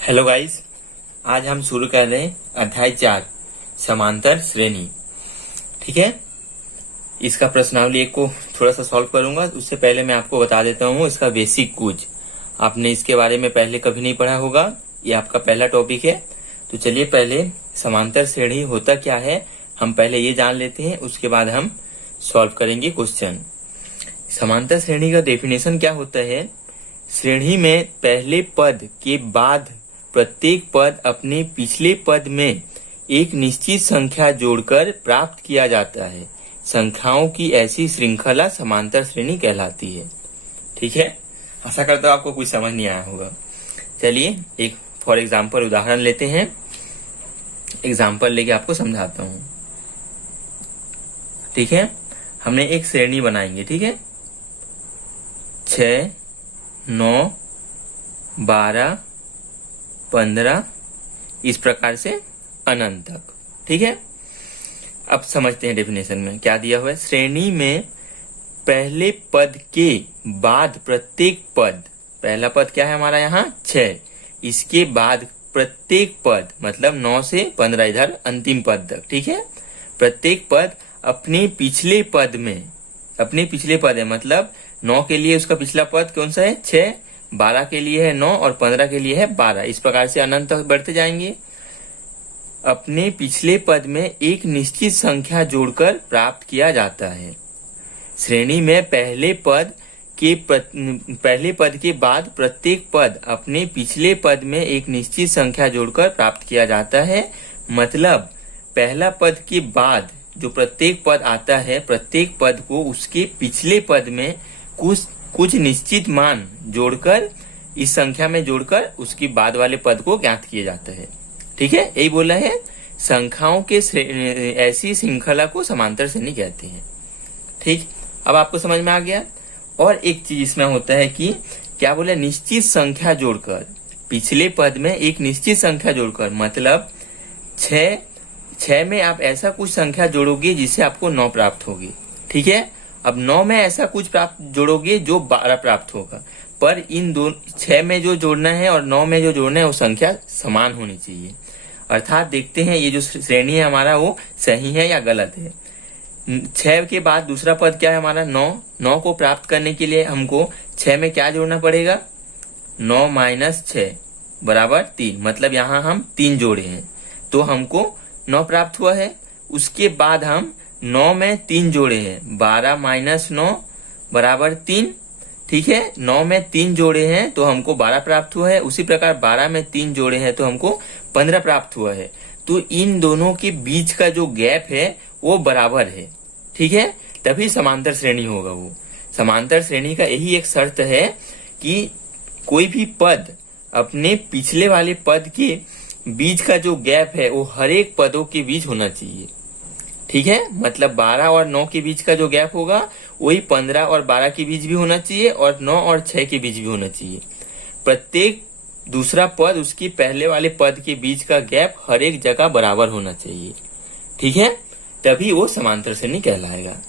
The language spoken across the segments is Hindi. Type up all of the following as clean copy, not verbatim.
हेलो गाइस, आज हम शुरू कर रहे हैं अध्याय 4 समांतर श्रेणी। ठीक है, इसका प्रश्नावली एक को थोड़ा सा सॉल्व करूंगा। उससे पहले मैं आपको बता देता हूँ इसका बेसिक कुछ। आपने इसके बारे में पहले कभी नहीं पढ़ा होगा, ये आपका पहला टॉपिक है। तो चलिए पहले समांतर श्रेणी होता क्या है हम पहले ये जान लेते हैं, उसके बाद हम सॉल्व करेंगे क्वेश्चन। समांतर श्रेणी का डेफिनेशन क्या होता है? श्रेणी में पहले पद के बाद प्रत्येक पद अपने पिछले पद में एक निश्चित संख्या जोड़कर प्राप्त किया जाता है। संख्याओं की ऐसी श्रृंखला समांतर श्रेणी कहलाती है। ठीक है, आशा करता हूं आपको कुछ समझ नहीं आया होगा। चलिए एक फॉर एग्जाम्पल उदाहरण लेते हैं। एग्जाम्पल लेके आपको समझाता हूं। ठीक है, हमने एक श्रेणी बनाएंगे। ठीक है, 6, 9, 12, 15 इस प्रकार से अनंत तक। ठीक है, अब समझते हैं डेफिनेशन में क्या दिया हुआ है। श्रेणी में पहले पद के बाद प्रत्येक पद, पहला पद क्या है हमारा यहाँ 6, इसके बाद प्रत्येक पद मतलब 9 से 15 इधर अंतिम पद तक। ठीक है, प्रत्येक पद अपने पिछले पद में, अपने पिछले पद है मतलब 9 के लिए उसका पिछला पद कौन सा है 6, 12 के लिए है 9 और 15 के लिए है 12। इस प्रकार से अनंत तक बढ़ते जाएंगे। अपने पिछले पद में एक निश्चित संख्या जोड़कर प्राप्त किया जाता है। श्रेणी में पहले पद के बाद प्रत्येक पद अपने पिछले पद में एक निश्चित संख्या जोड़कर प्राप्त किया जाता है। मतलब पहला पद के बाद जो प्रत्येक पद आता है, प्रत्येक पद को उसके पिछले पद में कुछ निश्चित मान जोड़कर, इस संख्या में जोड़कर उसके बाद वाले पद को ज्ञात किया जाता है। ठीक है, यही बोला है। संख्याओं के ऐसी श्रृंखला को समांतर श्रेणी कहते हैं। ठीक, अब आपको समझ में आ गया। और एक चीज इसमें होता है कि क्या बोले, निश्चित संख्या जोड़कर, पिछले पद में एक निश्चित संख्या जोड़कर, मतलब 6 में आप ऐसा कुछ संख्या जोड़ोगे जिससे आपको 9 प्राप्त होगी। ठीक है, अब 9 में ऐसा कुछ प्राप्त जोड़ोगे जो 12 प्राप्त होगा। पर इन दो 6 में जो जोड़ना है और 9 में जो जोड़ना है वो संख्या समान होनी चाहिए। अर्थात देखते हैं ये जो श्रेणी है हमारा वो सही है या गलत है। 6 के बाद दूसरा पद क्या है हमारा 9 को प्राप्त करने के लिए हमको 6 में क्या जोड़ना पड़ेगा, 9 - 6 बराबर 3। मतलब यहाँ हम 3 जोड़े हैं तो हमको 9 प्राप्त हुआ है। उसके बाद हम 9 में 3 जोड़े हैं, 12 - 9 बराबर 3। ठीक है, 9 में 3 जोड़े हैं तो हमको 12 प्राप्त हुआ है। उसी प्रकार 12 में 3 जोड़े हैं तो हमको 15 प्राप्त हुआ है। तो इन दोनों के बीच का जो गैप है वो बराबर है। ठीक है, तभी समांतर श्रेणी होगा। वो समांतर श्रेणी का यही एक शर्त है कि कोई भी पद अपने पिछले वाले पद के बीच का जो गैप है वो हर एक पदों के बीच होना चाहिए। ठीक है, मतलब 12 और 9 के बीच का जो गैप होगा वही 15 और 12 के बीच भी होना चाहिए और 9 और 6 के बीच भी होना चाहिए। प्रत्येक दूसरा पद उसके पहले वाले पद के बीच का गैप हर एक जगह बराबर होना चाहिए। ठीक है, तभी वो समांतर श्रेणी कहलाएगा।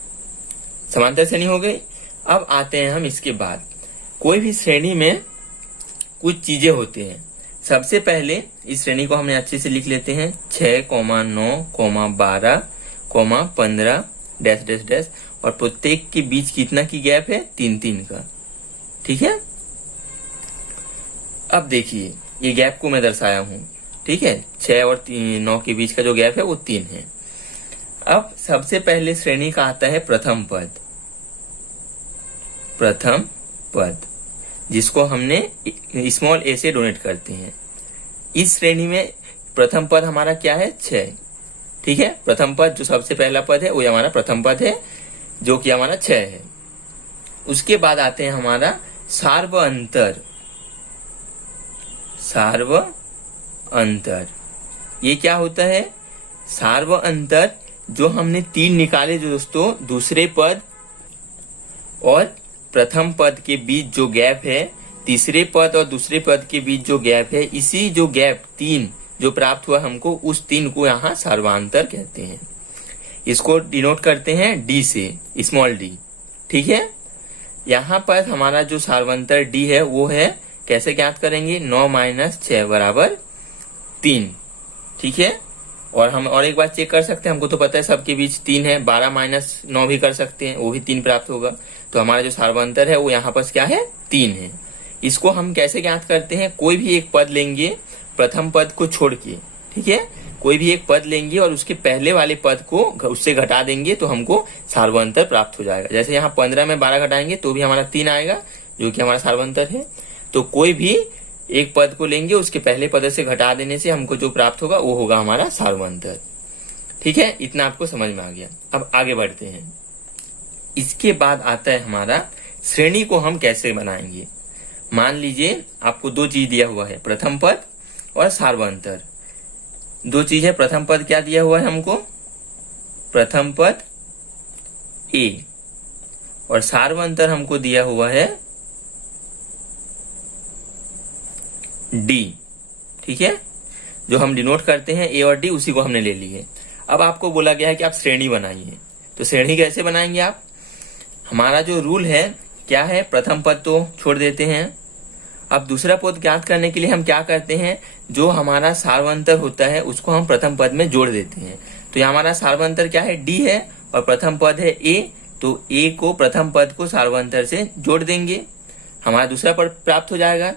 समांतर श्रेणी हो गई। अब आते हैं हम इसके बाद, कोई भी श्रेणी में कुछ चीजें होते हैं। सबसे पहले इस श्रेणी को हमने अच्छे से लिख लेते हैं 6, 9, 12, 15 डैश डैश डैश, और प्रत्येक के बीच कितना की गैप है 3 का। ठीक है, अब देखिए ये गैप को मैं दर्शाया हूं। ठीक है, 6 और 9 के बीच का जो गैप है वो 3 है। अब सबसे पहले श्रेणी का आता है प्रथम पद। प्रथम पद जिसको हमने स्मॉल a से डोनेट करते हैं। इस श्रेणी में प्रथम पद हमारा क्या है 6। ठीक है, प्रथम पद जो सबसे पहला पद है वो हमारा प्रथम पद है जो कि हमारा 6 है। उसके बाद आते हैं हमारा सार्वअंतर। सार्वअंतर ये क्या होता है? सार्वअंतर जो हमने 3 निकाले जो दोस्तों, दूसरे पद और प्रथम पद के बीच जो गैप है, तीसरे पद और दूसरे पद के बीच जो गैप है, इसी जो गैप 3 जो प्राप्त हुआ हमको, उस 3 को यहाँ सार्वअंतर कहते हैं। इसको डिनोट करते हैं डी से, स्मॉल डी। ठीक है, यहाँ पर हमारा जो सार्वअंतर डी है वो है कैसे ज्ञात करेंगे, 9 माइनस 6 बराबर 3। ठीक है, और हम और एक बार चेक कर सकते हैं, हमको तो पता है सबके बीच 3 है, 12 माइनस 9 भी कर सकते हैं, वो भी 3 प्राप्त होगा। तो हमारा जो सार्वंतर है वो यहाँ पर क्या है, 3 है। इसको हम कैसे ज्ञात करते हैं, कोई भी एक पद लेंगे प्रथम पद को छोड़ के, ठीक है, कोई भी एक पद लेंगे और उसके पहले वाले पद को उससे घटा देंगे तो हमको सार्वंतर प्राप्त हो जाएगा। जैसे यहाँ 15 में 12 घटाएंगे तो भी हमारा 3 आएगा, जो कि हमारा सार्वंतर है। तो कोई भी एक पद को लेंगे, उसके पहले पद से घटा देने से हमको जो प्राप्त होगा वो होगा हमारा सार्वंतर। ठीक है, इतना आपको समझ में आ गया। अब आगे बढ़ते हैं। इसके बाद आता है हमारा श्रेणी को हम कैसे बनाएंगे। मान लीजिए आपको दो चीज दिया हुआ है, प्रथम पद और सार्वंतर। दो चीज है, प्रथम पद क्या दिया हुआ है हमको, प्रथम पद ए, और सार्वंतर हमको दिया हुआ है डी। ठीक है, जो हम डिनोट करते हैं ए और डी, उसी को हमने ले ली है। अब आपको बोला गया है कि आप श्रेणी बनाइए, तो श्रेणी कैसे बनाएंगे आप। हमारा जो रूल है क्या है, प्रथम पद तो छोड़ देते हैं। अब दूसरा पद ज्ञात करने के लिए हम क्या करते हैं, जो हमारा सार्वंतर होता है उसको हम प्रथम पद में जोड़ देते हैं। तो यहाँ हमारा सार्वंतर क्या है, डी है, और प्रथम पद है ए, तो ए को प्रथम पद को सार्वंतर से जोड़ देंगे, हमारा दूसरा पद प्राप्त हो जाएगा।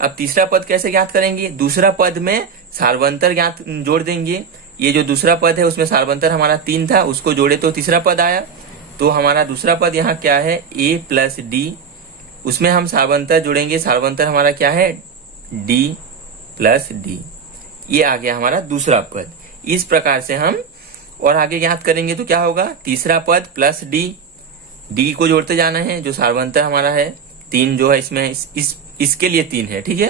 अब तीसरा पद कैसे ज्ञात करेंगे, दूसरा पद में सार्वंतर ज्ञात जोड़ देंगे। ये जो दूसरा पद है उसमें सार्वंतर हमारा 3 था, उसको जोड़े तो तीसरा पद आया। तो हमारा दूसरा पद यहाँ क्या है, ए प्लस डी, उसमें हम सार्वंतर जोड़ेंगे, सार्वंतर हमारा क्या है, डी प्लस डी। ये आ गया हमारा दूसरा पद। इस प्रकार से हम और आगे ज्ञात करेंगे तो क्या होगा, तीसरा पद प्लस डी, डी को जोड़ते जाना है, जो सार्वंतर हमारा है 3 जो है इसमें इसके लिए 3 है। ठीक है,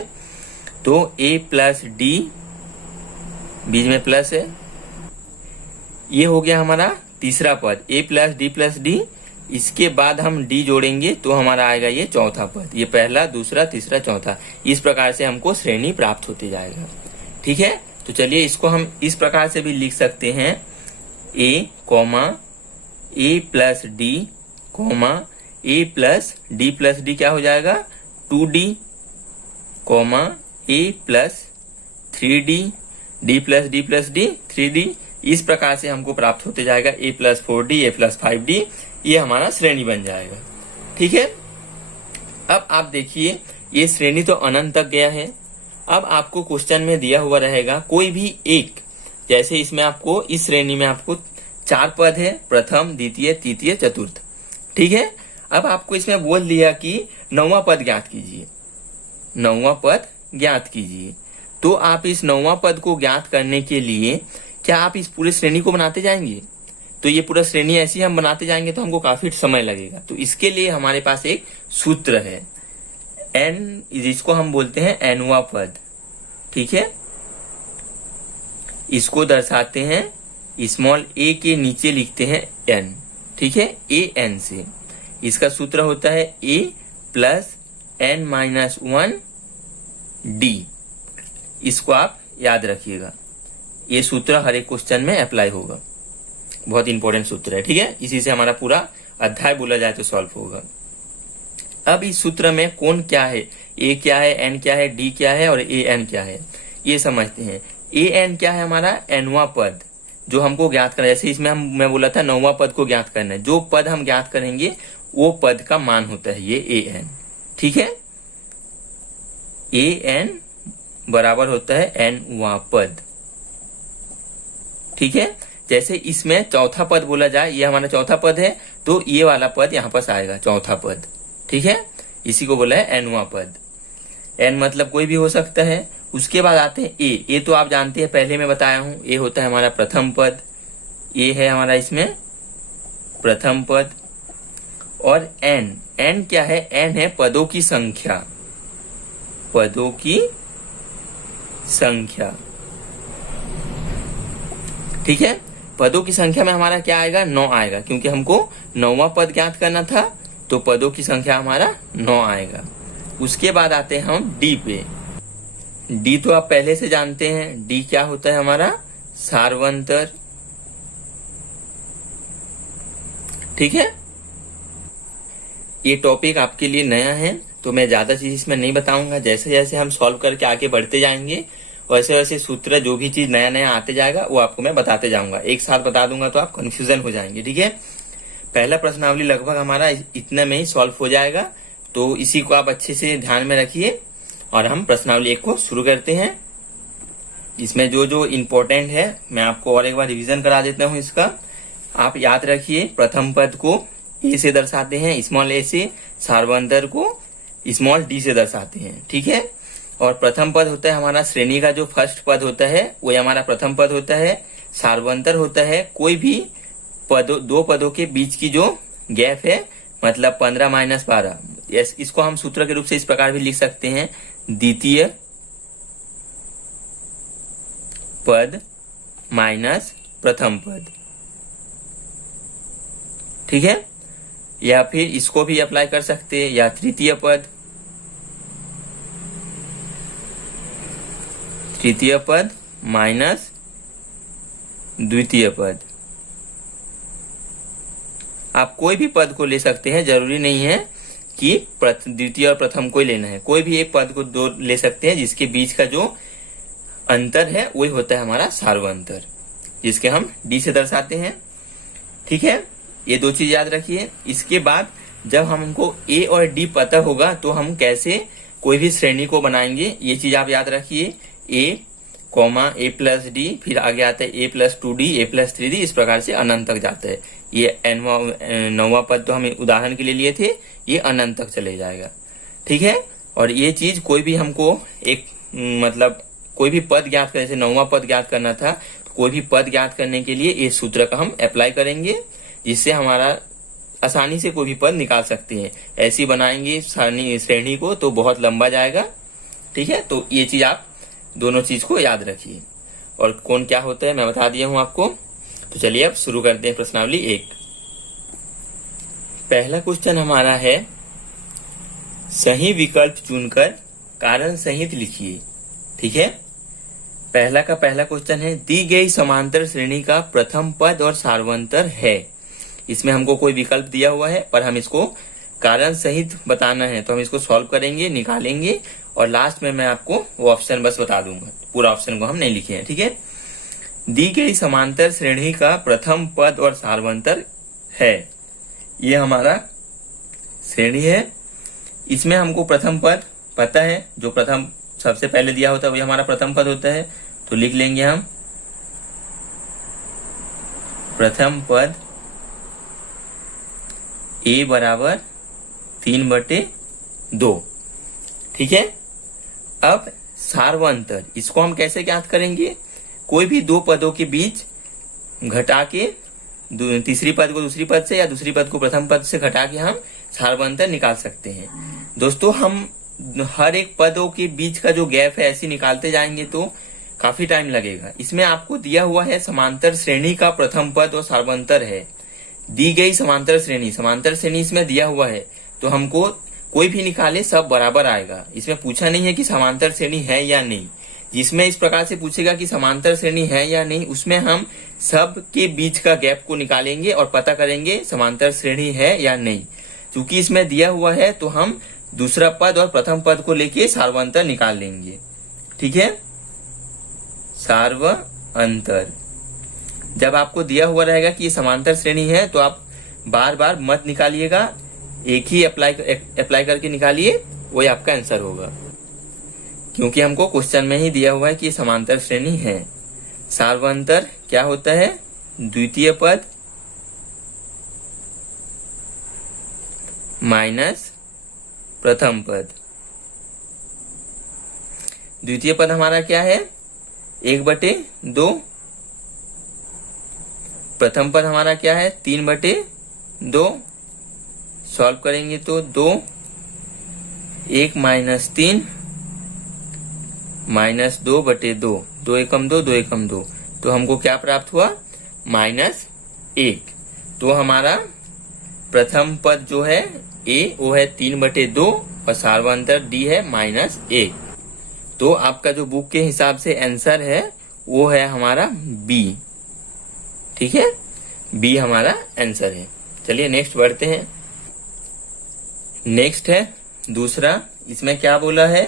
तो ए प्लस डी, बीच में प्लस है, ये हो गया हमारा तीसरा पद, ए प्लस डी। इसके बाद हम डी जोड़ेंगे तो हमारा आएगा ये चौथा पद, ये पहला दूसरा तीसरा चौथा। इस प्रकार से हमको श्रेणी प्राप्त होती जाएगा। ठीक है, तो चलिए इसको हम इस प्रकार से भी लिख सकते हैं, a comma a plus d comma a plus d क्या हो जाएगा, 2d comma a plus 3d, d plus d 3d। इस प्रकार से हमको प्राप्त होते जाएगा ए प्लस 4d, ए प्लस 5d, ये हमारा श्रेणी बन जाएगा। ठीक है, अब आप देखिए ये श्रेणी तो अनंत तक गया है। अब आपको क्वेश्चन में दिया हुआ रहेगा कोई भी एक, जैसे इसमें आपको इस श्रेणी में आपको 4 पद है, प्रथम द्वितीय तृतीय चतुर्थ। ठीक है, अब आपको इसमें बोल दिया कि 9वां पद ज्ञात कीजिए, 9वां पद ज्ञात कीजिए। तो आप इस 9वां पद को ज्ञात करने के लिए क्या आप इस पूरे श्रेणी को बनाते जाएंगे, तो ये पूरा श्रेणी ऐसी हम बनाते जाएंगे तो हमको काफी समय लगेगा। तो इसके लिए हमारे पास एक सूत्र है n, जिसको हम बोलते हैं nवां पद। ठीक है, इसको दर्शाते हैं स्मॉल a के नीचे लिखते हैं n। ठीक है, an से इसका सूत्र होता है a plus n minus 1 d। इसको आप याद रखिएगा, ये सूत्र हर एक क्वेश्चन में अप्लाई होगा, बहुत इंपॉर्टेंट सूत्र है। ठीक है, इसी से हमारा पूरा अध्याय बोला जाए तो सॉल्व होगा। अब इस सूत्र में कौन क्या है, ए क्या है, एन क्या है, डी क्या है और ए एन क्या है, ये समझते हैं। ए एन क्या है, हमारा nवां पद जो हमको ज्ञात करना है। जैसे इसमें मैं बोला था 9वां पद को ज्ञात करना है, जो पद हम ज्ञात करेंगे वो पद का मान होता है ये ए एन। ठीक है, ए एन बराबर होता है nवां पद। ठीक है, जैसे इसमें चौथा पद बोला जाए, ये हमारा चौथा पद है, तो ये वाला पद यहाँ पास आएगा, चौथा पद। ठीक है, इसी को बोला है nवां पद। n मतलब कोई भी हो सकता है। उसके बाद आते हैं ए तो आप जानते हैं, पहले मैं बताया हूं, ए होता है हमारा प्रथम पद, ए है हमारा इसमें प्रथम पद। और n क्या है, n है पदों की संख्या, पदों की संख्या। ठीक है, पदों की संख्या में हमारा क्या आएगा, 9 आएगा, क्योंकि हमको 9वां पद ज्ञात करना था, तो पदों की संख्या हमारा 9 आएगा। उसके बाद आते हैं हम डी पे। डी तो आप पहले से जानते हैं, डी क्या होता है हमारा, सार्वंतर। ठीक है, ये टॉपिक आपके लिए नया है, तो मैं ज्यादा चीज इसमें नहीं बताऊंगा। जैसे जैसे हम सॉल्व करके आगे बढ़ते जाएंगे वैसे वैसे सूत्र जो भी चीज नया नया आते जाएगा वो आपको मैं बताते जाऊंगा। एक साथ बता दूंगा तो आप कंफ्यूजन हो जाएंगे। ठीक है, पहला प्रश्नावली लगभग हमारा इतने में ही सॉल्व हो जाएगा, तो इसी को आप अच्छे से ध्यान में रखिए और हम प्रश्नावली 1 को शुरू करते हैं। इसमें जो जो इम्पोर्टेंट है मैं आपको और एक बार रिवीजन करा देता हूँ इसका। आप याद रखिए, प्रथम पद को ए से दर्शाते हैं, स्मॉल ए से, सार्वंतर को स्मॉल डी से दर्शाते हैं। ठीक है, और प्रथम पद होता है हमारा श्रेणी का जो फर्स्ट पद होता है वो हमारा प्रथम पद होता है। सार्वंतर होता है कोई भी दो पदों के बीच की जो गैप है, मतलब 15 - 12। इसको हम सूत्र के रूप से इस प्रकार भी लिख सकते हैं, द्वितीय पद माइनस प्रथम पद। ठीक है, या फिर इसको भी अप्लाई कर सकते हैं, या तृतीय पद माइनस द्वितीय पद। आप कोई भी पद को ले सकते हैं, जरूरी नहीं है कि द्वितीय और प्रथम को ही लेना है। कोई भी एक पद को दो ले सकते हैं जिसके बीच का जो अंतर है वही होता है हमारा सार्वंतर, जिसके हम डी से दर्शाते हैं। ठीक है, ये दो चीज याद रखिए। इसके बाद जब हमको ए और डी पता होगा तो हम कैसे कोई भी श्रेणी को बनाएंगे, ये चीज आप याद रखिए। ए कॉमा ए प्लस डी, फिर आगे आता है ए प्लस 2d, ए प्लस 3d, इस प्रकार से अनंत तक जाता है। ये 9वां पद तो हम उदाहरण के लिए लिए थे, ये अनंत तक चले जाएगा। ठीक है, और ये चीज कोई भी हमको एक मतलब कोई भी पद ज्ञात करने से 9वां पद ज्ञात करना था, तो कोई भी पद ज्ञात करने के लिए इस सूत्र का हम अप्लाई करेंगे, जिससे हमारा आसानी से कोई भी पद निकाल सकते हैं। ऐसी बनाएंगे श्रेणी को तो बहुत लंबा जाएगा। ठीक है, तो ये चीज आप दोनों चीज को याद रखिए। और कौन क्या होता है मैं बता दिया हूं आपको। तो चलिए अब शुरू करते हैं प्रश्नावली 1। पहला क्वेश्चन हमारा है, सही विकल्प चुनकर कारण सहित लिखिए। ठीक है, पहला का पहला क्वेश्चन है, दी गई समांतर श्रेणी का प्रथम पद और सार्वंतर है। इसमें हमको कोई विकल्प दिया हुआ है पर हम इसको कारण सहित बताना है, तो हम इसको सॉल्व करेंगे, निकालेंगे और लास्ट में मैं आपको वो ऑप्शन बस बता दूंगा। पूरा ऑप्शन को हम नहीं लिखे हैं। ठीक है, दी गई समांतर श्रेणी का प्रथम पद और सार्वंतर है, ये हमारा श्रेणी है। इसमें हमको प्रथम पद पता है, जो प्रथम सबसे पहले दिया होता है वही हमारा प्रथम पद होता है। तो लिख लेंगे हम प्रथम पद a बराबर 3/2। ठीक है, अब सार्वंतर, इसको हम कैसे ज्ञात करेंगे? कोई भी दो पदों के बीच घटा के तीसरी पद को दूसरी पद से या दूसरी पद को प्रथम पद से घटा के हम सार्वंतर निकाल सकते हैं। दोस्तों, हम हर एक पदों के बीच का जो गैप है ऐसे निकालते जाएंगे तो काफी टाइम लगेगा। इसमें आपको दिया हुआ है समांतर श्रेणी का प्रथम पद और सार्वंतर है। दी गई समांतर श्रेणी इसमें दिया हुआ है, तो हमको कोई भी निकाले सब बराबर आएगा। इसमें पूछा नहीं है कि समांतर श्रेणी है या नहीं। जिसमें इस प्रकार से पूछेगा कि समांतर श्रेणी है या नहीं, उसमें हम सब के बीच का गैप को निकालेंगे और पता करेंगे समांतर श्रेणी है या नहीं। क्योंकि इसमें दिया हुआ है तो हम दूसरा पद और प्रथम पद को लेके सार्वंतर निकाल लेंगे। ठीक है, सार्वंतर जब आपको दिया हुआ रहेगा कि ये समांतर श्रेणी है तो आप बार बार मत निकालिएगा, एक ही अप्लाई करके निकालिए, वही आपका आंसर होगा। क्योंकि हमको क्वेश्चन में ही दिया हुआ है कि ये समांतर श्रेणी है। सार्वंतर क्या होता है? द्वितीय पद माइनस प्रथम पद। द्वितीय पद हमारा क्या है? 1/2। प्रथम पद हमारा क्या है? 3/2। सॉल्व करेंगे तो 2 1 - 3 -2/2। 2 एकम 2, 2 एकम 2, तो हमको क्या प्राप्त हुआ? -1। तो हमारा प्रथम पद जो है A वो है 3/2 और सार्वंतर D है -1। तो आपका जो बुक के हिसाब से आंसर है वो है हमारा B। ठीक है, B हमारा आंसर है। चलिए नेक्स्ट बढ़ते हैं। नेक्स्ट है दूसरा इसमें क्या बोला है,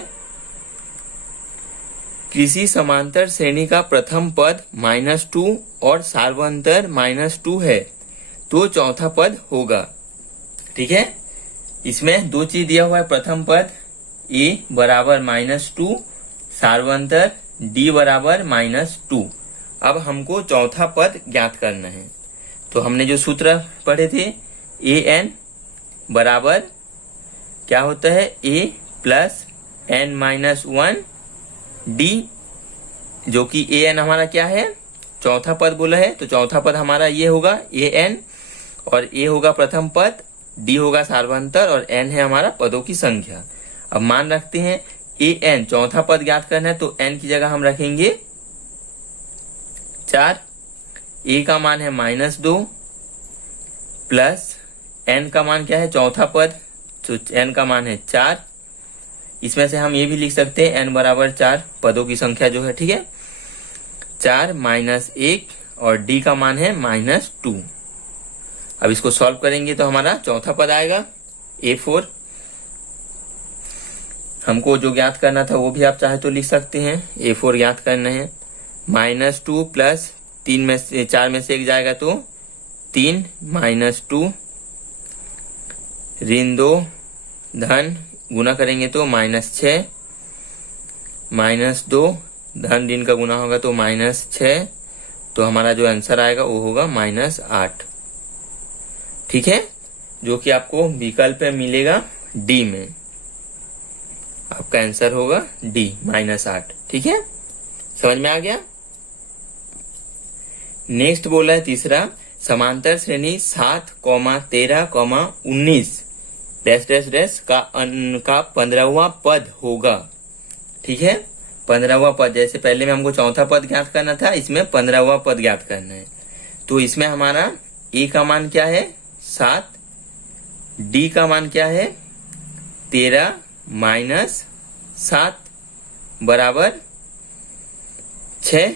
किसी समांतर श्रेणी का प्रथम पद -2 और सार्वंतर -2 है तो चौथा पद होगा। ठीक है, इसमें दो चीज दिया हुआ है, प्रथम पद a बराबर -2, सार्वंतर d बराबर -2। अब हमको चौथा पद ज्ञात करना है। तो हमने जो सूत्र पढ़े थे, an बराबर क्या होता है, a प्लस n-1 d, जो कि an हमारा क्या है, चौथा पद बोला है, तो चौथा पद हमारा ये होगा an, और a होगा प्रथम पद, d होगा सार्वंतर, और n है हमारा पदों की संख्या। अब मान रखते हैं an चौथा पद ज्ञात करना है, तो n की जगह हम रखेंगे 4, a का मान है -2 प्लस n का मान क्या है, चौथा पद, तो n का मान है 4। इसमें से हम ये भी लिख सकते हैं n बराबर 4 पदों की संख्या जो है। ठीक है, 4 -1 और d का मान है -2। अब इसको सॉल्व करेंगे तो हमारा चौथा पद आएगा a4। हमको जो ज्ञात करना था वो भी आप चाहे तो लिख सकते हैं, a4 ज्ञात करना है। -2 प्लस 3 में से 4 में से 1 जाएगा तो 3 -2 ऋण 2 धन गुना करेंगे तो -6 -2 धन ऋण का गुना होगा तो -6, तो हमारा जो आंसर आएगा वो होगा -8। ठीक है, जो कि आपको विकल्प में मिलेगा डी में, आपका आंसर होगा डी -8। ठीक है, समझ में आ गया। नेक्स्ट बोला है तीसरा, समांतर श्रेणी 7, 13, 19 डैश डैश डैश का 15वां पद होगा। ठीक है, 15वां पद, जैसे पहले में हमको चौथा पद ज्ञात करना था, इसमें 15वां पद ज्ञात करना है। तो इसमें हमारा a का मान क्या है, 7, d का मान क्या है, 13 - 7 बराबर 6।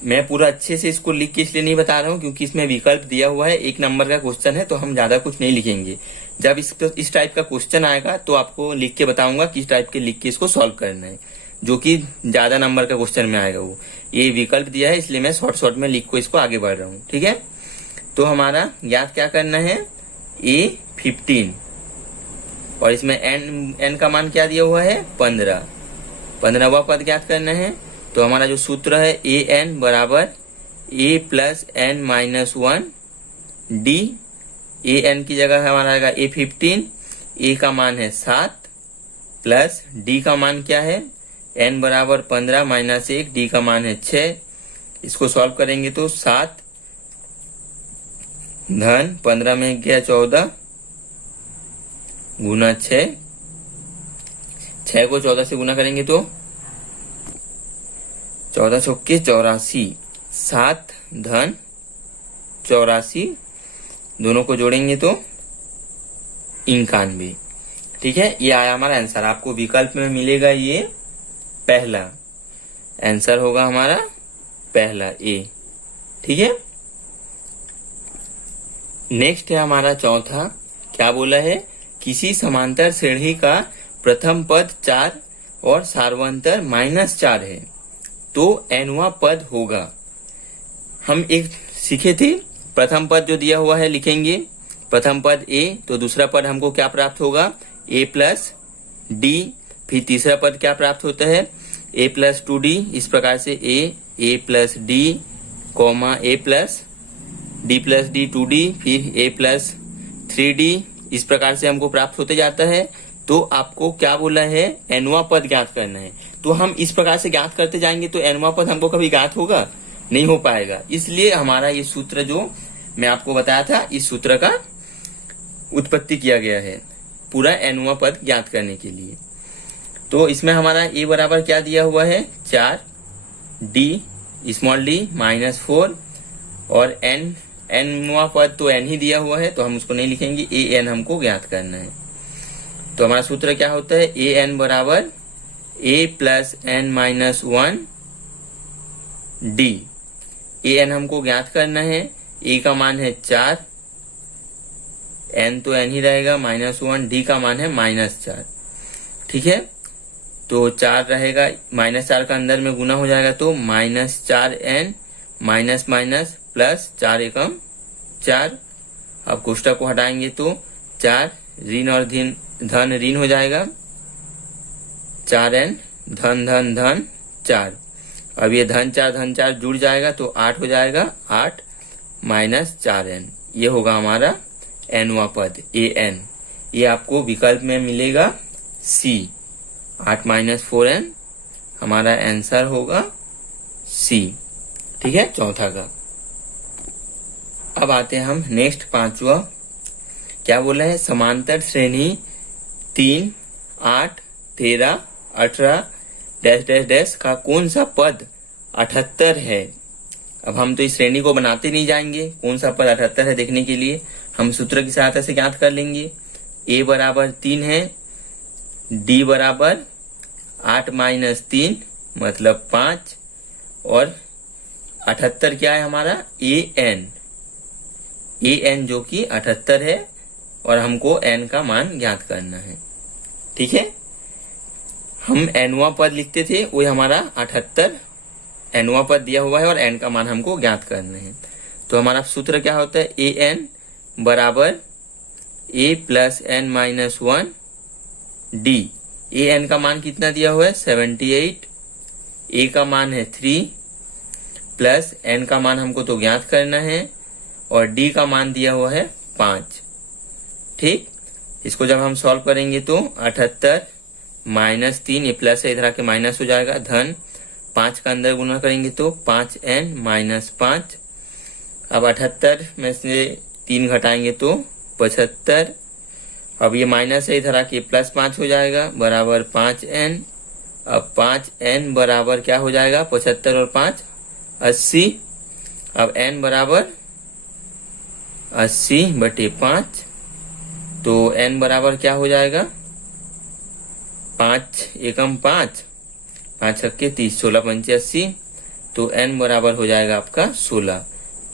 मैं पूरा अच्छे से इसको लिख के इसलिए नहीं बता रहा हूँ क्योंकि इसमें विकल्प दिया हुआ है, 1 नंबर का क्वेश्चन है, तो हम ज्यादा कुछ नहीं लिखेंगे। जब इस टाइप का क्वेश्चन आएगा तो आपको लिख के बताऊंगा किस टाइप के लिख के इसको सॉल्व करना है, जो कि ज्यादा नंबर का क्वेश्चन में आएगा। वो ये विकल्प दिया है इसलिए मैं शॉर्ट में लिख को इसको आगे बढ़ रहा हूँ। ठीक है, तो हमारा याद क्या करना है, A15, और इसमें n का मान क्या दिया हुआ है, 15वां पद ज्ञात करना है। तो हमारा जो सूत्र है an बराबर a plus n-1 d, an की जगह हमारा आएगा A15, a का मान है 7 प्लस d का मान क्या है, n बराबर 15 - 1, d का मान है 6। इसको सॉल्व करेंगे तो 7 धन 15 में गया 14 गुना 6 को 14 से गुना करेंगे तो 14 चौके 84, 7 धन 84, दोनों को जोड़ेंगे तो 91। ठीक है, ये आया हमारा आंसर। आपको विकल्प में मिलेगा ये पहला आंसर होगा हमारा पहला ए। ठीक है, नेक्स्ट है हमारा चौथा, क्या बोला है, किसी समांतर श्रेणी का प्रथम पद 4 और सार्वंतर -4 है तो nवां पद होगा। हम एक सीखे थे, प्रथम पद जो दिया हुआ है लिखेंगे, प्रथम पद a, तो दूसरा पद हमको क्या प्राप्त होगा, a प्लस d, फिर तीसरा पद क्या प्राप्त होता है, a प्लस 2d। इस प्रकार से a plus d, a plus d plus d 2d, फिर a प्लस 3d, इस प्रकार से हमको प्राप्त होते जाता है। तो आपको क्या बोला है, nवां पद ज्ञात करना है। तो हम इस प्रकार से ज्ञात करते जाएंगे तो nवां पद हमको कभी ज्ञात होगा नहीं हो पाएगा। इसलिए हमारा ये सूत्र जो मैं आपको बताया था, इस सूत्र का उत्पत्ति किया गया है पूरा nवां पद ज्ञात करने के लिए। तो इसमें हमारा a बराबर क्या दिया हुआ है, 4, d स्मॉल d -4, और nवां पद तो n ही दिया हुआ है तो हम उसको नहीं लिखेंगे, an हमको ज्ञात करना है। तो हमारा सूत्र क्या होता है, an बराबर a plus n-1 d। an हमको ज्ञात करना है, a का मान है 4 n तो n ही रहेगा -1, d का मान है -4। ठीक है, तो 4 रहेगा, -4 का अंदर में गुना हो जाएगा तो -4n माइनस माइनस प्लस 4 एकम 4। अब कोष्टक को हटाएंगे तो 4 ऋण और धन ऋण हो जाएगा, 4n धन धन धन 4। अब ये धन 4 जुड़ जाएगा तो 8 हो जाएगा, 8 माइनस 4n। ये होगा हमारा nवां पद an। ये आपको विकल्प में मिलेगा C, 8 माइनस 4n हमारा आंसर होगा C। ठीक है, चौथा का। अब आते हैं हम नेक्स्ट पांचवा। क्या बोला है, समांतर श्रेणी 3, 8, 13, 18 डैश डैश डैश का कौन सा पद 78 है। अब हम तो इस श्रेणी को बनाते नहीं जाएंगे, कौन सा पद 78 है देखने के लिए हम सूत्र की सहायता से ज्ञात कर लेंगे। a बराबर 3 है, d बराबर 8 माइनस 3 मतलब 5 और 78 क्या है हमारा an जो कि 78 है और हमको n का मान ज्ञात करना है। ठीक है, हम nवां पद लिखते थे, वो हमारा 78 nवां पद दिया हुआ है और n का मान हमको ज्ञात करना है। तो हमारा सूत्र क्या होता है, an बराबर a plus n minus 1 d। an का मान कितना दिया हुआ है 78, a का मान है 3 प्लस n का मान हमको तो ज्ञात करना है और d का मान दिया हुआ है 5। ठीक, इसको जब हम सॉल्व करेंगे तो 78 माइनस 3, ये प्लस है इधर आके माइनस हो जाएगा, धन 5 का अंदर गुना करेंगे तो 5n माइनस 5। अब 78 में से 3 घटाएंगे तो 75। अब ये माइनस है इधर आके प्लस 5 हो जाएगा बराबर 5n। अब 5n बराबर क्या हो जाएगा 75 और 5 80। अब n बराबर 80/5 तो n बराबर क्या हो जाएगा 5 एकम 5, 5 छक्के 30, 16 पंचे 80 तो n बराबर हो जाएगा आपका 16।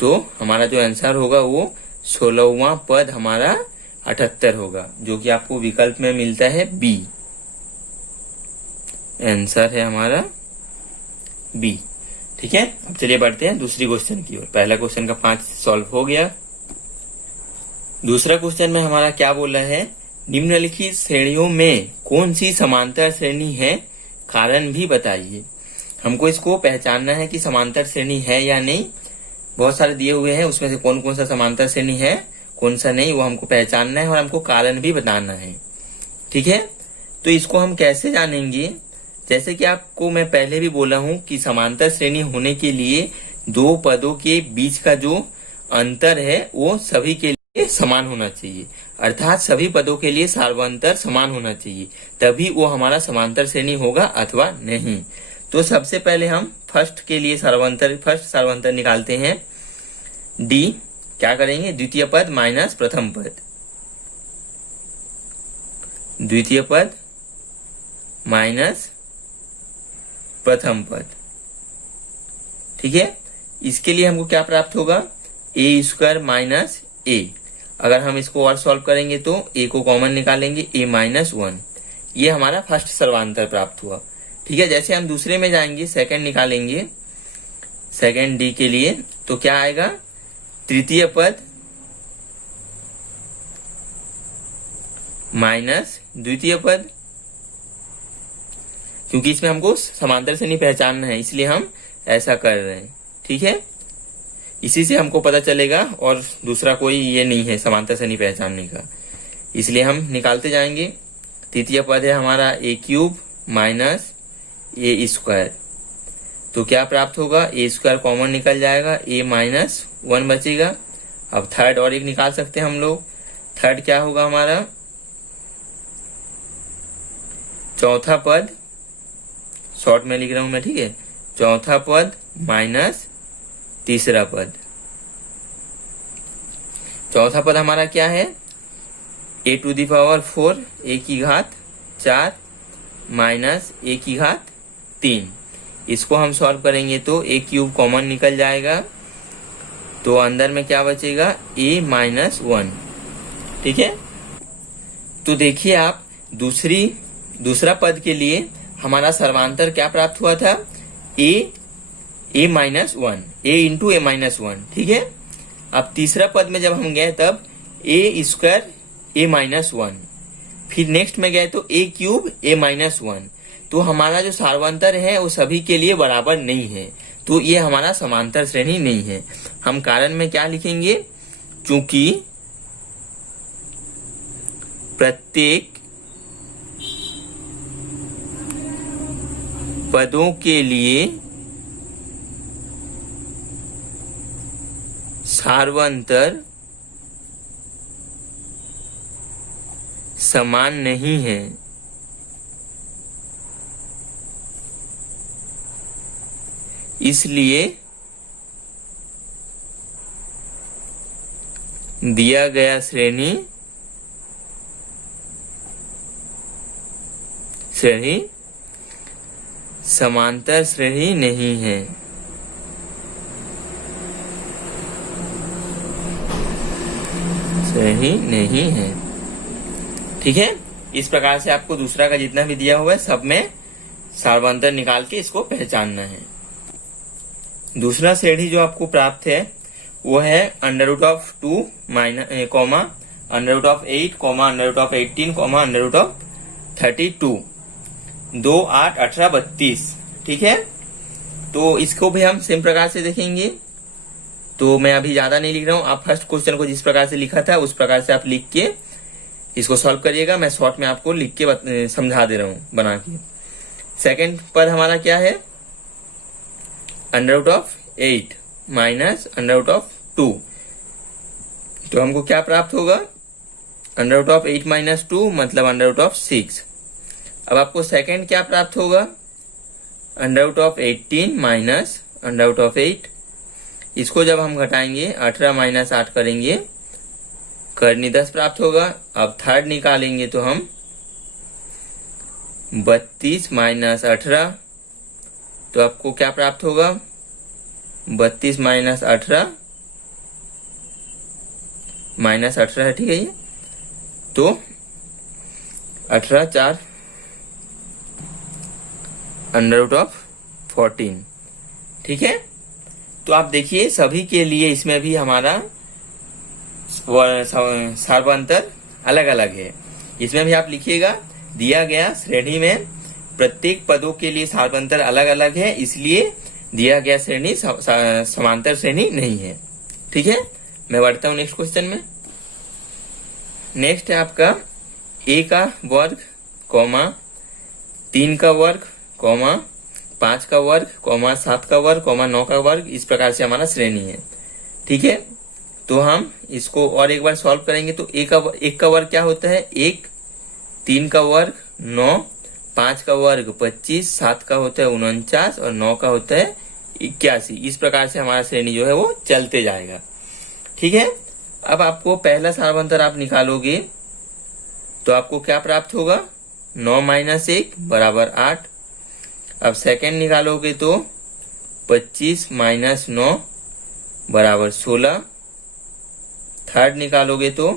तो हमारा जो आंसर होगा वो 16वां पद हमारा 78 होगा, जो कि आपको विकल्प में मिलता है B। आंसर है हमारा B। ठीक है, अब चलिए बढ़ते हैं दूसरी क्वेश्चन की ओर। पहला क्वेश्चन का 5 सॉल्व हो गया। दूसरा क्वेश्चन में हमारा क्या बोला है, निम्नलिखित श्रेणियों में कौन सी समांतर श्रेणी है, कारण भी बताइए। हमको इसको पहचानना है कि समांतर श्रेणी है या नहीं। बहुत सारे दिए हुए हैं, उसमें से कौन कौन सा समांतर श्रेणी है कौन सा नहीं, वो हमको पहचानना है और हमको कारण भी बताना है। ठीक है, तो इसको हम कैसे जानेंगे, जैसे कि आपको मैं पहले भी बोला हूं कि समांतर श्रेणी होने के लिए दो पदों के बीच का जो अंतर है वो सभी के लिए समान होना चाहिए, अर्थात सभी पदों के लिए सार्वंतर समान होना चाहिए, तभी वो हमारा समांतर श्रेणी होगा अथवा नहीं। तो सबसे पहले हम फर्स्ट सार्वंतर निकालते हैं। डी क्या करेंगे, द्वितीय पद माइनस प्रथम पद, द्वितीय पद माइनस प्रथम पद। ठीक है, इसके लिए हमको क्या प्राप्त होगा, ए स्क्वायर माइनस ए। अगर हम इसको और सॉल्व करेंगे तो ए को कॉमन निकालेंगे, ए माइनस 1। ये हमारा फर्स्ट सर्वांतर प्राप्त हुआ। ठीक है, जैसे हम दूसरे में जाएंगे, सेकंड निकालेंगे, सेकंड डी के लिए, तो क्या आएगा, तृतीय पद माइनस द्वितीय पद। क्योंकि इसमें हमको समांतर से नहीं पहचानना है, इसलिए हम ऐसा कर रहे हैं। ठीक है, इसी से हमको पता चलेगा और दूसरा कोई ये नहीं है समांतर से नहीं पहचानने का, इसलिए हम निकालते जाएंगे। तृतीय पद है हमारा ए क्यूब माइनस ए स्क्वायर, तो क्या प्राप्त होगा, ए स्क्वायर कॉमन निकल जाएगा, ए माइनस 1 बचेगा। अब थर्ड और एक निकाल सकते हैं हम लोग। थर्ड क्या होगा हमारा, चौथा पद, शॉर्ट में लिख रहा हूं मैं, ठीक है, चौथा पद माइनस तीसरा पद। चौथा पद हमारा क्या है, ए टू दी पावर 4 ए की घात 4 माइनस ए की घात 3। इसको हम सॉल्व करेंगे तो ए क्यूब कॉमन निकल जाएगा, तो अंदर में क्या बचेगा, ए माइनस 1। ठीक है। तो देखिए आप दूसरा पद के लिए हमारा सर्वांतर क्या प्राप्त हुआ था, ए माइनस वन, ए इंटू ए माइनस वन, ठीक है। अब तीसरा पद में जब हम गए तब ए स्क्वायर ए माइनस वन, फिर नेक्स्ट में गए तो ए क्यूब ए माइनस वन। तो हमारा जो सार्वंतर है वो सभी के लिए बराबर नहीं है, तो ये हमारा समांतर श्रेणी नहीं है। हम कारण में क्या लिखेंगे, चूंकि प्रत्येक पदों के लिए सार्वंतर समान नहीं है, इसलिए दिया गया श्रेणी समांतर श्रेणी नहीं है। श्रेणी नहीं है, ठीक है। इस प्रकार से आपको दूसरा का जितना भी दिया हुआ है सब में सार्वंतर निकाल के इसको पहचानना है। दूसरा श्रेणी जो आपको प्राप्त है वो है under root of 2 comma under root of 8 comma under root of 18 comma under root of 32, 2, 8, 18, 32, ठीक है। तो इसको भी हम सेम प्रकार से देखेंगे। तो मैं अभी ज्यादा नहीं लिख रहा हूँ, आप फर्स्ट क्वेश्चन को जिस प्रकार से लिखा था उस प्रकार से आप लिख के इसको सॉल्व करिएगा। मैं शॉर्ट में आपको लिख के समझा दे रहा हूँ बना के। सेकंड पद हमारा क्या है, under root of 8 minus under root of 2। तो हमको क्या प्राप्त होगा, अंडर रूट ऑफ 8 माइनस 2 मतलब अंडर रूट ऑफ 6। अब आपको सेकंड क्या प्राप्त होगा, under root of 18 minus under root of 8। इसको जब हम घटाएंगे 18 माइनस 8 करेंगे, करनी 10 प्राप्त होगा। अब थर्ड निकालेंगे तो हम 32 माइनस 18, तो आपको क्या प्राप्त होगा, 32 माइनस 18 माइनस 18 है, ठीक है। ये तो 18 4 अंडर रूट ऑफ 14, ठीक है। तो आप देखिए सभी के लिए इसमें भी हमारा सार्वंतर अलग अलग है। इसमें भी आप लिखिएगा, दिया गया श्रेणी में प्रत्येक पदों के लिए सार्वंतर अलग अलग है, इसलिए दिया गया श्रेणी समांतर श्रेणी नहीं है, ठीक है। मैं बढ़ता हूं नेक्स्ट क्वेश्चन में। नेक्स्ट है आपका a का वर्ग कॉमा 3 का वर्ग कॉमा 5 का वर्ग कॉमा 7 का वर्ग कॉमा 9 का वर्ग, इस प्रकार से हमारा श्रेणी है, ठीक है। तो हम इसको और एक बार सॉल्व करेंगे। तो एक का वर्ग क्या होता है, 1, 3 का वर्ग 9, 5 का वर्ग 25, 7 का होता है 49 और 9 का होता है 81। इस प्रकार से हमारा श्रेणी जो है वो चलते जाएगा, ठीक है। अब आपको पहला सार्वंतर आप निकालोगे तो आपको क्या प्राप्त होगा, 9 माइनस 1 बराबर 8। अब सेकंड निकालोगे तो 25 माइनस 9 बराबर 16। थर्ड निकालोगे तो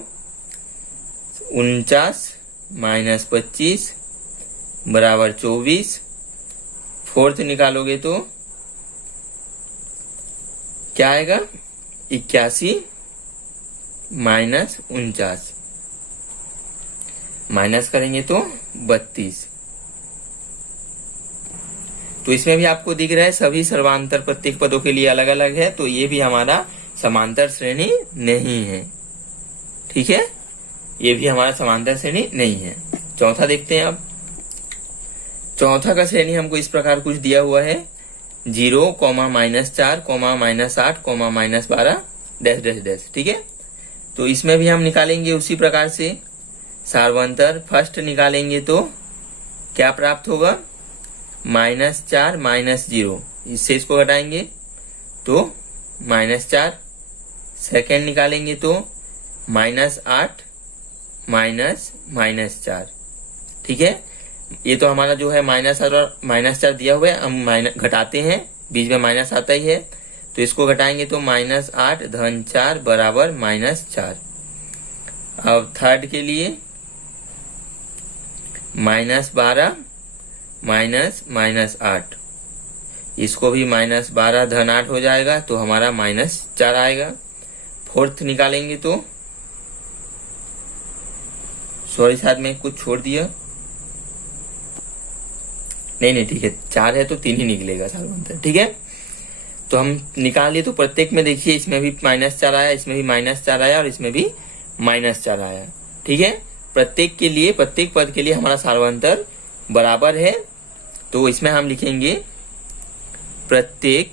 49 माइनस 25 बराबर 24। फोर्थ निकालोगे तो क्या आएगा, 81 माइनस 49, माइनस करेंगे तो 32। तो इसमें भी आपको दिख रहा है सभी सर्वांतर प्रत्येक पदों के लिए अलग अलग है, तो ये भी हमारा समांतर श्रेणी नहीं है, ठीक है। ये भी हमारा समांतर श्रेणी नहीं है। चौथा देखते हैं अब। चौथा का श्रेणी हमको इस प्रकार कुछ दिया हुआ है, 0, -4, -8, -12 डैश डैश डैश, ठीक है। तो इसमें भी हम निकालेंगे उसी प्रकार से सार्वंतर। फर्स्ट निकालेंगे तो क्या प्राप्त होगा, -4 -0, इससे इसको घटाएंगे तो -4। सेकेंड निकालेंगे तो -8 -4, ठीक है। ये तो हमारा जो है -8 और -4 दिया हुआ है, हम घटाते हैं, बीच में माइनस आता ही है, तो इसको घटाएंगे तो -8 - 4 बराबर -4। अब थर्ड के लिए -12 -8, इसको भी -12 धन 8 हो जाएगा तो हमारा -4 आएगा। फोर्थ निकालेंगे तो सॉरी साथ में कुछ छोड़ दिया, नहीं ठीक है, 4 है तो 3 ही निकलेगा सालवंतर। ठीक है, तो हम निकाल लिए। तो प्रत्येक में देखिए इसमें भी -4 आया, इसमें भी -4 आया और इसमें भी -4 आया। ठीक है, प्रत्येक पद के लिए हमारा सालवंतर बराबर है। तो इसमें हम लिखेंगे प्रत्येक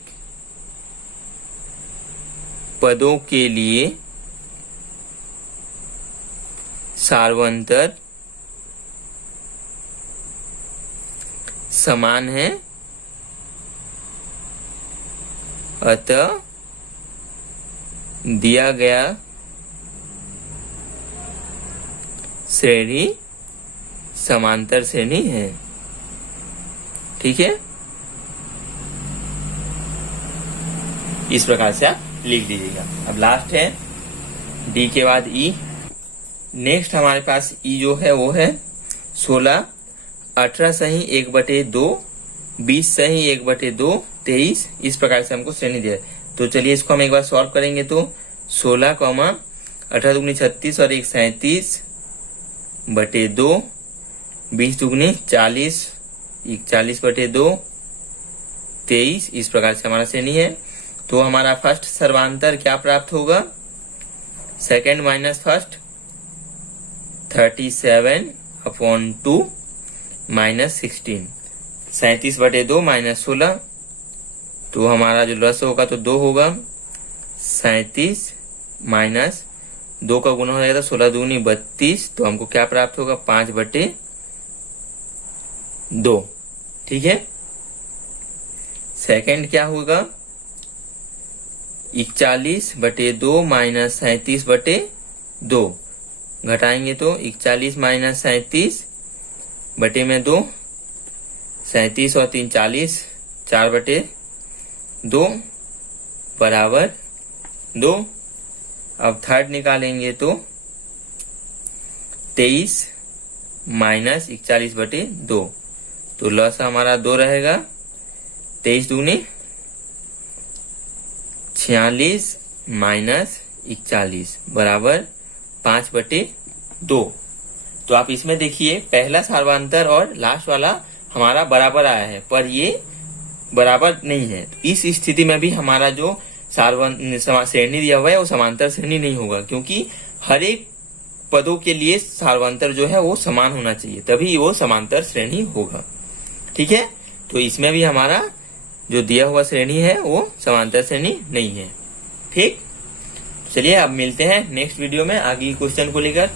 पदों के लिए सालवंतर समान है, अतः दिया गया श्रेणी समांतर श्रेणी है। ठीक है, इस प्रकार से आप लिख दीजिएगा। अब लास्ट है डी के बाद ई। नेक्स्ट हमारे पास ई जो है वो है 16, 18 सही 1/2, 20 सही 1/2, 23। इस प्रकार से हमको श्रेणी दिया है। तो चलिए इसको हम एक बार सॉल्व करेंगे। तो 16, 18 दूनी 36 और 1 37/2, 20 दूनी 40, 40/2, 23। इस प्रकार से हमारा श्रेणी है। तो हमारा फर्स्ट सर्वांतर क्या प्राप्त होगा? Second minus first 37/2 -16, 37/2 -16। तो हमारा जो लस होगा तो 2 होगा। 37 माइनस 2 का गुना हो जाएगा तो 16 दूनी 32। तो हमको क्या प्राप्त होगा? 5/2। ठीक है, सेकंड क्या होगा? 41/2 -37/2। घटाएंगे तो 41 माइनस 37 बटे में 2, 37 और 3 40, 4/2 बराबर 2। अब थर्ड निकालेंगे तो 23 माइनस 41/2। तो लस हमारा 2 रहेगा। 23 दूनी 46 माइनस 41 बराबर 5/2। तो आप इसमें देखिए पहला सार्वंतर और लास्ट वाला हमारा बराबर आया है, पर ये बराबर नहीं है। तो इस स्थिति में भी हमारा जो श्रेणी दिया हुआ है वो समांतर श्रेणी नहीं होगा, क्योंकि हर एक पदों के लिए सार्वंतर जो है वो समान होना चाहिए, तभी वो समांतर श्रेणी होगा। ठीक है, तो इसमें भी हमारा जो दिया हुआ श्रेणी है वो समांतर श्रेणी नहीं है। ठीक, चलिए अब मिलते हैं नेक्स्ट वीडियो में आगे क्वेश्चन को लेकर।